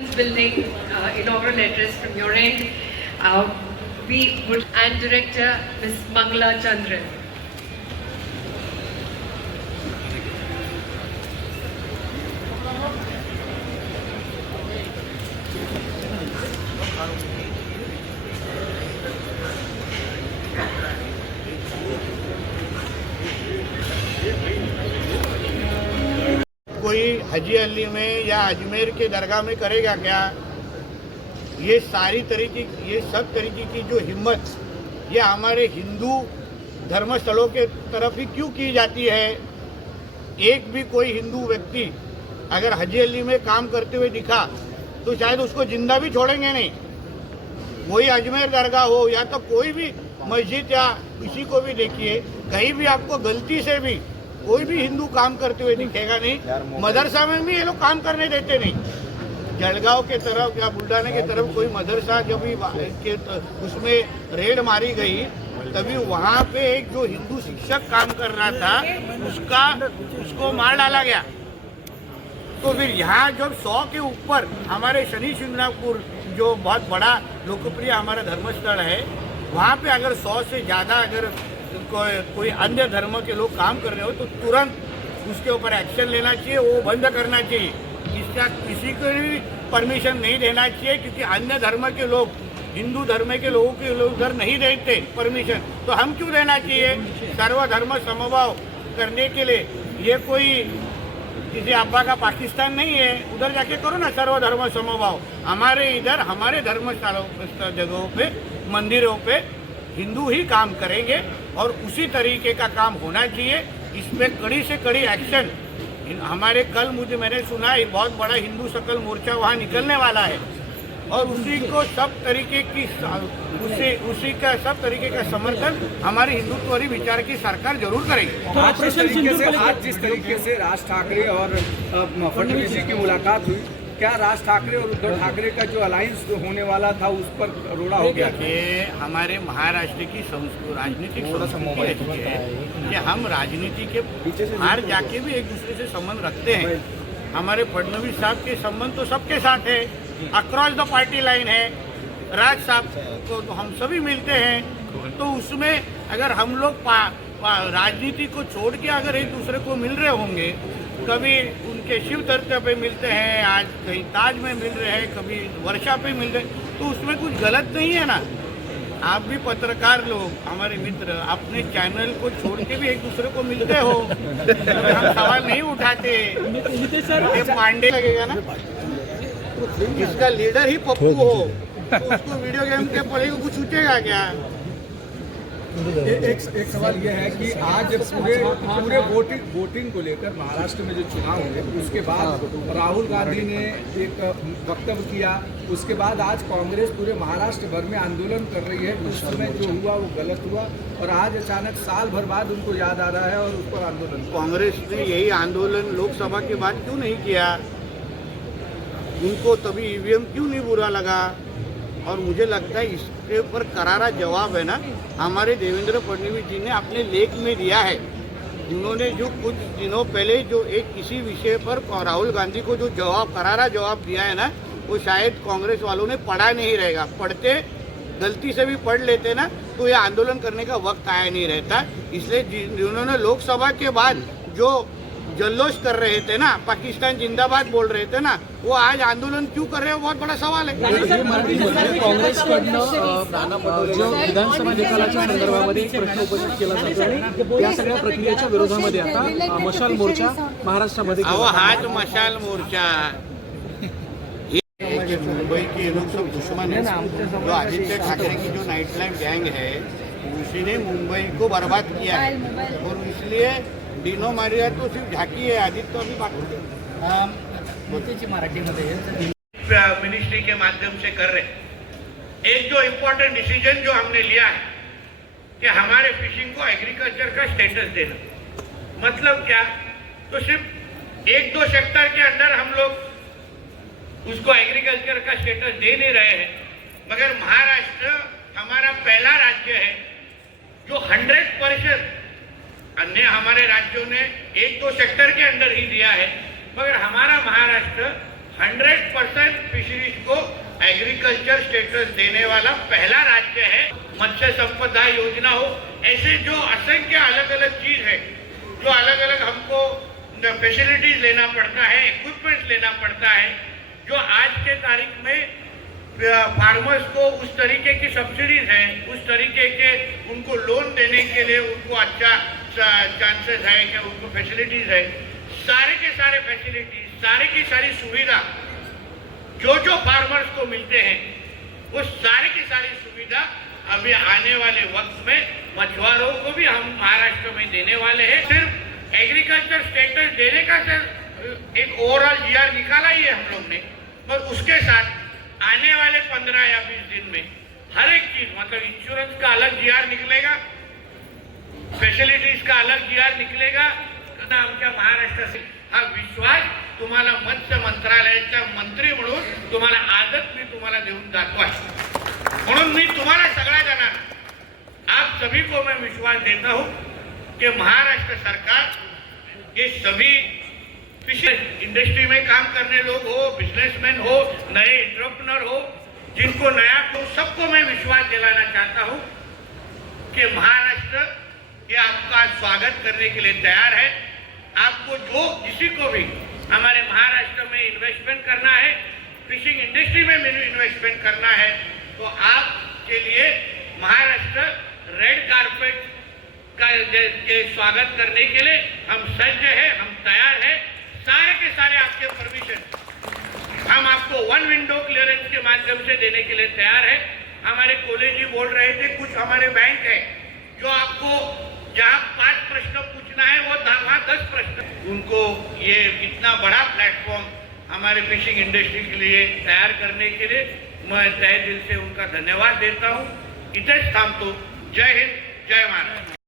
Building inaugural address from your end. We would and Director Ms. Mangala Chandran. कोई हाजी अली में या अजमेर के दरगाह में करेगा क्या? ये सब तरीके की जो हिम्मत ये हमारे हिंदू धर्मस्थलों के तरफ ही क्यों की जाती है? एक भी कोई हिंदू व्यक्ति अगर हाजी अली में काम करते हुए दिखा तो शायद उसको जिंदा भी छोड़ेंगे नहीं। वही अजमेर दरगाह हो या तो कोई भी मस्जिद या किसी को भी देखिए, कहीं भी आपको गलती से भी कोई भी हिंदू काम करते हुए दिखेगा नहीं। मदरसा में भी ये लोग काम करने देते नहीं। जलगांव के तरफ या बुल्ढाना के तरफ कोई मदरसा जब भी उसमें रेड मारी गई तभी वहाँ पे एक जो हिंदू शिक्षक काम कर रहा था उसको मार डाला गया। तो फिर यहाँ जब 100 के ऊपर हमारे शनि शिंगणापुर जो बहुत बड़ा लोकप्रिय हमारा धर्मस्थल है, वहाँ पे अगर 100 से ज़्यादा अगर कोई अन्य धर्म के लोग काम कर रहे हो तो तुरंत उसके ऊपर एक्शन लेना चाहिए, वो बंद करना चाहिए। इसका किसी को भी परमिशन नहीं देना चाहिए, क्योंकि अन्य धर्म के लोग हिंदू धर्म के लोगों के लोग उधर नहीं देते परमिशन, तो हम क्यों देना चाहिए? सर्वधर्म समभाव करने के लिए ये कोई किसी अब्बा का पाकिस्तान नहीं है, उधर जाके करो ना सर्वधर्म समभाव। हमारे इधर हमारे धर्मस्थलों जगहों पे मंदिरों पे हिंदू ही काम करेंगे और उसी तरीके का काम होना चाहिए। इसमें कड़ी से कड़ी एक्शन हमारे मैंने सुना एक बहुत बड़ा हिंदू सकल मोर्चा वहाँ निकलने वाला है और उसी का सब तरीके का समर्थन हमारी हिंदुत्ववादी विचार की सरकार जरूर करेगी। तो आज जिस तरीके से राज ठाकरे और फडणवीस जी की मुलाकात हुई, क्या राज ठाकरे और उद्धव ठाकरे का जो अलायंस होने वाला था उस पर रोड़ा हो गया? ये हमारे महाराष्ट्र की राजनीतिक संस्कृति है कि हम राजनीति के बाहर जाके भी एक दूसरे से संबंध रखते हैं। हमारे फडणवीस साहब के संबंध तो सबके साथ है, अक्रॉस द पार्टी लाइन है। राज साहब को तो हम सभी मिलते हैं, तो उसमें अगर हम लोग राजनीति को छोड़ के अगर एक दूसरे को मिल रहे होंगे, कभी उनके शिव तीर्थ पे मिलते हैं, आज कहीं ताज में मिल रहे हैं, कभी वर्षा पे मिल रहे हैं, तो उसमें कुछ गलत नहीं है ना। आप भी पत्रकार लोग हमारे मित्र अपने चैनल को छोड़ के भी एक दूसरे को मिलते हो, हम सवाल नहीं उठाते। ये पांडे लगेगा ना, जिसका लीडर ही पप्पू हो तो उसको वीडियो गेम के पड़े कुछ छूटेगा क्या? एक सवाल यह है कि आज पूरे वोटिंग को लेकर महाराष्ट्र में जो चुनाव हुए उसके बाद राहुल गांधी ने एक वक्तव्य किया, उसके बाद आज कांग्रेस पूरे महाराष्ट्र भर में आंदोलन कर रही है। उस समय जो हुआ वो गलत हुआ और आज अचानक साल भर बाद उनको याद आ रहा है और उस पर आंदोलन। कांग्रेस ने यही आंदोलन लोकसभा के बाद क्यों नहीं किया? उनको तभी ईवीएम क्यों नहीं बुरा लगा? और मुझे लगता है इसके ऊपर करारा जवाब है ना हमारे देवेंद्र फडणवीस जी ने अपने लेख में दिया है। उन्होंने जो कुछ दिनों पहले जो एक किसी विषय पर राहुल गांधी को जो करारा जवाब दिया है ना, वो शायद कांग्रेस वालों ने पढ़ा नहीं रहेगा। पढ़ते गलती से भी पढ़ लेते ना तो ये आंदोलन करने का वक्त आया नहीं रहता। इसलिए जिन्होंने लोकसभा के बाद जो जल्लोष कर रहे थे ना, पाकिस्तान जिंदाबाद बोल रहे थे ना, वो आज आंदोलन क्यों कर रहे हैं? बहुत बड़ा सवाल है। काँग्रेसकडनं जो विधानसभा निकालाच्या संदर्भामध्ये एक प्रश्न उपस्थित केला जातो आणि या सगळ्या प्रक्रियेच्या विरोधामध्ये आता मशाल मोर्चा महाराष्ट्रामध्ये हाच मशाल मोर्चा मुंबई की ये लोग सब दुश्मन है। जो आदित्य ठाकरे की जो नाइट लाइफ गैंग है उसी ने मुंबई को बर्बाद किया है और इसलिए डिनो मारिया तो सिर्फ झाकी है, आदित्य अभी बाकी मिनिस्ट्री के माध्यम से कर रहे। एक जो इम्पोर्टेंट डिसीजन जो हमने लिया है कि हमारे फिशिंग को एग्रीकल्चर का स्टेटस देना, मतलब क्या? तो सिर्फ 1-2 सेक्टर के अंदर हम लोग उसको एग्रीकल्चर का स्टेटस दे नहीं रहे हैं, मगर महाराष्ट्र हमारा पहला राज्य है जो 100%, अन्य हमारे राज्यों ने 1-2 सेक्टर के अंदर ही दिया है, मगर हमारा महाराष्ट्र 100% फिशरीज को एग्रीकल्चर स्टेटस देने वाला पहला राज्य है। मत्स्य संपदा योजना हो, ऐसे जो असंख्य अलग अलग चीज है, जो अलग अलग हमको फैसिलिटीज लेना पड़ता है, इक्विपमेंट्स लेना पड़ता है, जो आज के तारीख में फार्मर्स को उस तरीके की सब्सिडीज हैं, उस तरीके के उनको लोन देने के लिए उनको अच्छा चांसेस है कि उनको फैसिलिटीज है, सारे के सारे फैसिलिटीज, सारे की सारी सुविधा जो फार्मर्स को मिलते हैं, वो सारी की सारी सुविधा अभी आने वाले वक्त में मछुआरों को भी हम महाराष्ट्र में देने वाले हैं। सिर्फ एग्रीकल्चर स्टेटस देने का सर एक ओवरऑल जीआर निकाला ही है हम लोग ने, और उसके साथ आने वाले 15 या 20 दिन में हर एक चीज, मतलब इंश्योरेंस का अलग जीआर निकलेगा, फॅसिलिटीज का अलग जीआर निकलेगा। आमच्या महाराष्ट्राचे हा विश्वास तुम्हाला मत्स्य मंत्रालयाच्या मंत्री म्हणून तुम्हाला आदत मी तुम्हाला देऊन जातो आहे। म्हणून मी तुम्हाला सगळ्या जणांना, आप सभी को मैं विश्वास देता हूं कि महाराष्ट्र सरकार ये सभी फिशरी इंडस्ट्री में काम करने लोग हो, बिजनेसमैन हो, नए एंटरप्रेन्योर हो, जिनको नया हो, सबको मैं विश्वास दिलाना चाहता हूं कि महाराष्ट्र ये आपका स्वागत करने के लिए तैयार है। आपको जो किसी को भी हमारे महाराष्ट्र में इन्वेस्टमेंट करना है, फिशिंग इंडस्ट्री में इन्वेस्टमेंट करना है, तो आपके लिए महाराष्ट्र रेड कारपेट के स्वागत करने के लिए हम सज्ज है, हम तैयार है। सारे के सारे आपके परमिशन हम आपको वन विंडो क्लियरेंस के माध्यम से देने के लिए तैयार है। हमारे कॉलेज जी बोल रहे थे, कुछ हमारे बैंक है जो आपको जहाँ 5 प्रश्न पूछना है वो वहाँ 10 प्रश्न, उनको ये इतना बड़ा प्लेटफॉर्म हमारे फिशिंग इंडस्ट्री के लिए तैयार करने के लिए मैं तहे दिल से उनका धन्यवाद देता हूँ। इधर थामतो। जय हिंद, जय महाराष्ट्र।